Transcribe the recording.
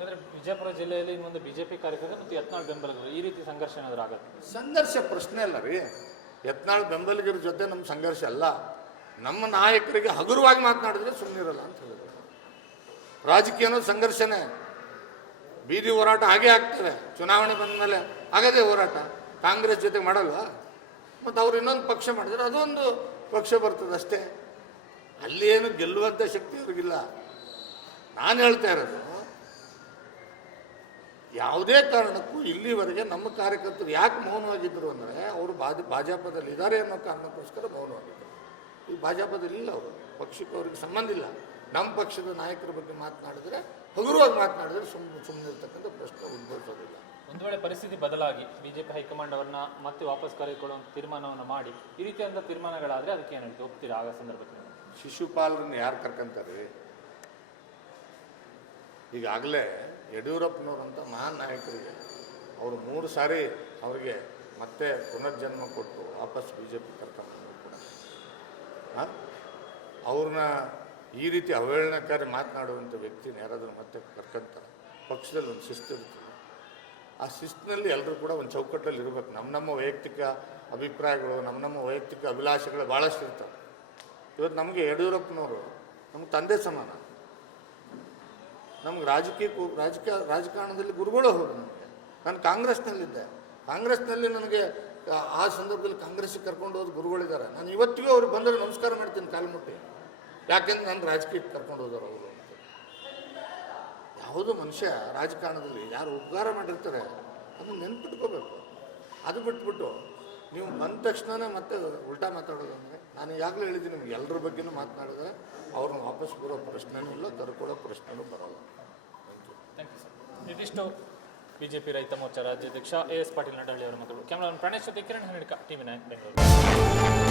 ಹಾಗಾದ್ರೆ ವಿಜಯಪುರ ಜಿಲ್ಲೆಯಲ್ಲಿ ಇನ್ನೊಂದು ಬಿಜೆಪಿ ಕಾರ್ಯಕರ್ತರು ಮತ್ತು ಯತ್ನಾಳ್ ಬೆಂಬಲಿಗರು, ಈ ರೀತಿ ಸಂಘರ್ಷ ಏನಾದರೂ ಆಗುತ್ತೆ? ಸಂಘರ್ಷ ಪ್ರಶ್ನೆ ಅಲ್ಲ ರೀ. ಯತ್ನಾಳ್ ಬೆಂಬಲಿಗರ ಜೊತೆ ನಮ್ಮ ಸಂಘರ್ಷ ಅಲ್ಲ. ನಮ್ಮ ನಾಯಕರಿಗೆ ಹಗುರವಾಗಿ ಮಾತನಾಡಿದ್ರೆ ಸುಮ್ಮನಿರಲ್ಲ ಅಂತ ಹೇಳಿದ್ರು. ಅನ್ನೋದು ಸಂಘರ್ಷನೇ. ಬೀದಿ ಹೋರಾಟ ಹಾಗೆ ಆಗ್ತದೆ. ಚುನಾವಣೆ ಬಂದ ಮೇಲೆ ಆಗದೇ ಹೋರಾಟ. ಕಾಂಗ್ರೆಸ್ ಜೊತೆ ಮಾಡಲ್ವಾ? ಮತ್ತು ಅವ್ರು ಇನ್ನೊಂದು ಪಕ್ಷ ಮಾಡಿದ್ರೆ ಅದೊಂದು ಪಕ್ಷ ಬರ್ತದೆ ಅಷ್ಟೇ. ಅಲ್ಲಿ ಏನು ಗೆಲ್ಲುವಂಥ ಶಕ್ತಿ ಅವ್ರಿಗಿಲ್ಲ. ನಾನು ಹೇಳ್ತಾ ಇರೋದು ಯಾವುದೇ ಕಾರಣಕ್ಕೂ ಇಲ್ಲಿವರೆಗೆ ನಮ್ಮ ಕಾರ್ಯಕರ್ತರು ಯಾಕೆ ಮೌನವಾಗಿದ್ದರು ಅಂದರೆ ಅವರು ಬಾಜ ಭಾಜಪದಲ್ಲಿ ಇದ್ದಾರೆ ಅನ್ನೋ ಕಾರಣಕ್ಕೋಸ್ಕರ ಮೌನವಾಗಿದ್ದರು. ಈ ಭಾಜಪದಲ್ಲಿ ಇಲ್ಲ ಅವರು. ಪಕ್ಷಕ್ಕೆ ಅವ್ರಿಗೆ ಸಂಬಂಧ ಇಲ್ಲ. ನಮ್ಮ ಪಕ್ಷದ ನಾಯಕರ ಬಗ್ಗೆ ಮಾತನಾಡಿದ್ರೆ ಹಗುರವಾಗಿ ಮಾತನಾಡಿದ್ರೆ ಸುಮ್ಮನೆ ಸುಮ್ಮನೆ ಇರ್ತಕ್ಕಂಥ ಪ್ರಶ್ನೆ ಉದ್ಭವಿಸೋದಿಲ್ಲ. ಒಂದು ವೇಳೆ ಪರಿಸ್ಥಿತಿ ಬದಲಾಗಿ ಬಿಜೆಪಿ ಹೈಕಮಾಂಡ್ ಅವರನ್ನ ಮತ್ತೆ ವಾಪಸ್ ಕರೆದುಕೊಳ್ಳುವಂಥ ತೀರ್ಮಾನವನ್ನು ಮಾಡಿ ಈ ರೀತಿಯಾದ ತೀರ್ಮಾನಗಳಾದರೆ ಅದಕ್ಕೆ ಏನು ಹೇಳ್ತೀವಿ ಆ ಆಗ ಸಂದರ್ಭದಲ್ಲಿ ಶಿಶುಪಾಲರನ್ನು ಯಾರು ಕರ್ಕೊಂತಾರೆ? ಈಗಾಗಲೇ ಯಡಿಯೂರಪ್ಪನವರಂಥ ಮಹಾನ್ ನಾಯಕರಿಗೆ ಅವರು ಮೂರು ಸಾರಿ ಅವರಿಗೆ ಮತ್ತೆ ಪುನರ್ಜನ್ಮ ಕೊಟ್ಟು ವಾಪಸ್ ಬಿ ಜೆ ಪಿ ಕರ್ಕೊಂಡ್ಬಂದರು ಕೂಡ? ಅವ್ರನ್ನ ಈ ರೀತಿ ಅವಹೇಳನಕಾರಿ ಮಾತನಾಡುವಂಥ ವ್ಯಕ್ತಿನ ಯಾರಾದರೂ ಮತ್ತೆ ಕರ್ಕೊಂತಾರೆ? ಪಕ್ಷದಲ್ಲಿ ಒಂದು ಶಿಸ್ತು ಇರ್ತದೆ. ಆ ಶಿಸ್ತಿನಲ್ಲಿ ಎಲ್ಲರೂ ಕೂಡ ಒಂದು ಚೌಕಟ್ಟಲ್ಲಿ ಇರಬೇಕು. ನಮ್ಮ ನಮ್ಮ ವೈಯಕ್ತಿಕ ಅಭಿಪ್ರಾಯಗಳು, ನಮ್ಮ ನಮ್ಮ ವೈಯಕ್ತಿಕ ಅಭಿಲಾಷೆಗಳು ಭಾಳಷ್ಟು ಇರ್ತವೆ ಇವತ್ತು ನಮಗೆ ಯಡಿಯೂರಪ್ಪನವರು ನಮ್ಗೆ ತಂದೆ ಸಮಾನ. ನಮ್ಗೆ ರಾಜಕೀಯ ರಾಜಕೀಯ, ರಾಜಕಾರಣದಲ್ಲಿ ಗುರುಗಳು ಹೌದು ನನಗೆ ನಾನು ಕಾಂಗ್ರೆಸ್ನಲ್ಲಿದ್ದೆ. ಕಾಂಗ್ರೆಸ್ನಲ್ಲಿ ನನಗೆ, ಆ- ಸಂದರ್ಭದಲ್ಲಿ ಕಾಂಗ್ರೆಸ್ಸಿಗೆ ಕರ್ಕೊಂಡು ಹೋದ ಗುರುಗಳಿದ್ದಾರೆ. ನಾನು ಇವತ್ತಿಗೂ ಅವ್ರಿಗೆ ಬಂದರೆ ನಮಸ್ಕಾರ ಮಾಡ್ತೀನಿ ಕಾಲು ಮುಟ್ಟಿ. ಯಾಕೆಂದ್ರೆ ನಾನು ರಾಜಕೀಯಕ್ಕೆ ಕರ್ಕೊಂಡು ಹೋದವರು ಅವರು ಯಾವುದೋ ಮನುಷ್ಯ ರಾಜಕಾರಣದಲ್ಲಿ ಯಾರು ಉಪಕಾರ ಮಾಡಿರ್ತಾರೆ, ಅದನ್ನು ನೆನ್ಪಿಟ್ಕೋಬೇಕು. ಅದು ಬಿಟ್ಬಿಟ್ಟು ನೀವು ಬಂದ ತಕ್ಷಣನೇ ಮತ್ತೆ ಉಲ್ಟಾ ಮಾತಾಡೋದು ಅಂದರೆ ನಾನು ಈಗಾಗಲೇ ಹೇಳಿದ್ದೀನಿ, ನಿಮ್ಗೆ ಎಲ್ಲರ ಬಗ್ಗೆನೂ ಮಾತನಾಡಿದ್ರೆ ಅವ್ರನ್ನ ವಾಪಸ್ ಬರೋ ಪ್ರಶ್ನೆನೂ ಇಲ್ಲ ತರ್ಕೊಳ್ಳೋ ಪ್ರಶ್ನೆನೂ ಬರೋಲ್ಲ. ಥ್ಯಾಂಕ್ ಯು ಸರ್ ಇದಿಷ್ಟು ಬಿಜೆಪಿ ರೈತ ಮೋರ್ಚಾ ರಾಜ್ಯಾಧ್ಯಕ್ಷ ಎ ಎಸ್ ಪಾಟೀಲ್ ನಡಹಳ್ಳಿ ಅವರ ಮಗಳು. ಕ್ಯಾಮ್ರಾ ಪ್ರಾಣೇಶ್ ಜೊತೆ ಕಿರಣ್ ಹನ್ನೆಡ್ಕ ಟಿವಿ ನೈನ್ ಬೆಂಗಳೂರು.